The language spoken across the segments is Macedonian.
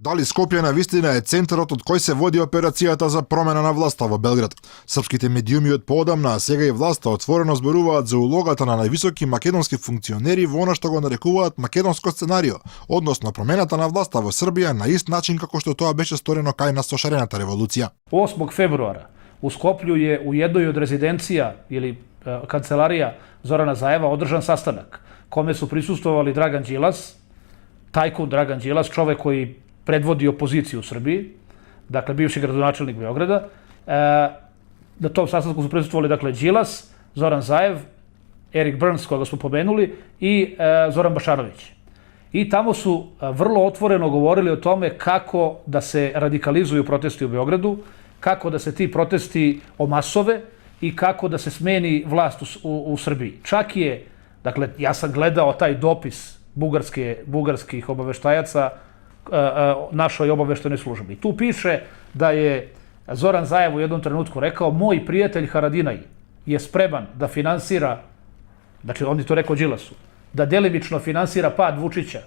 Дали Скопје на вистина е центарот од кој се води операцијата за промена на власта во Белград? Српските медиуми од поодамна, а сега и власта отворено зборуваат за улогата на највисоки македонски функционери во она што го нарекуваат македонско сценарио, односно промената на власта во Србија на ист начин како што тоа беше сторено кај на сошарената револуција. 8. februara u Skoplju je u jednoj od rezidencija ili kancelarija Zorana Zajeva održan sastanak kome su prisustvovali Dragan Đilas, tajkun Dragan Đilas, čovek koji predvodi opoziciju u Srbiji, dakle bivši gradonačelnik Beograda. Na tom sastanku su prisustvovali dakle Đilas, Zoran Zajev, Erik Burns, koga smo pomenuli, i Zoran Bašanović. I tamo su vrlo otvoreno govorili o tome kako da se radikalizuju protesti u Beogradu, kako da se ti protesti omasove i kako da se smeni vlast u Srbiji. Čak je, dakle, ja sam gledao taj dopis bugarskih obaveštajaca našoj obaveštenoj službi. Tu piše da je Zoran Zajev u jednom trenutku rekao: moj prijatelj Haradinaj je spreman da finansira, znači on je to rekao Đilasu, da delimično finansira pad Vučića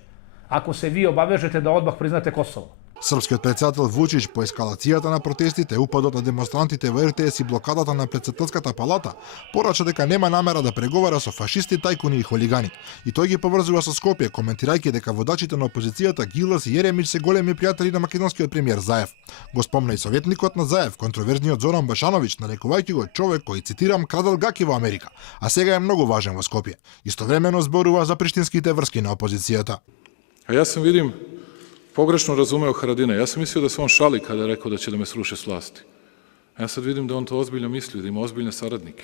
ako se vi obavežete da odmah priznate Kosovo. Српскиот председател Вучич по ескалацијата на протестите, упадот на демонстрантите во РТС и блокадата на председателската палата, порача дека нема намера да преговара со фашисти, тајкуни и холигани. И тој ги поврзува со Скопје, коментирајќи дека водачите на опозицијата Гилас и Јеремич се големи пријатели на македонскиот премиер Заев. Го спомна и советникот на Заев, контроверзниот Зоран Башановиќ, нарекувајќи го човек кој, цитирам, крадел гаки во Америка, а сега е многу важен во Скопје. Истовремено зборува за приштинските врски на опозицијата. A ja sam, vidim, pogrešno razumeo Haradina. Ja sam mislio da se on šali kada je rekao da će da me sruše s vlasti. A ja sad vidim da on to ozbiljno misli, da ima ozbiljne saradnike.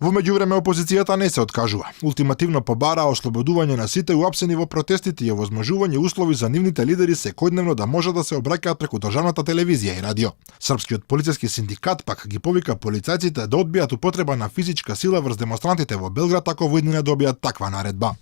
Во меѓувреме опозицијата не се откажува. Ултимативно побара ослободување на сите уапсени во протестите и овозможување услови за нивните лидери секојдневно да може да се обраќаат преку државната телевизија и радио. Српскиот полициски синдикат пак ги повика полицајците да одбијат употреба на физичка сила врз демонстрантите во Белград ако во иднина добијат таква наредба.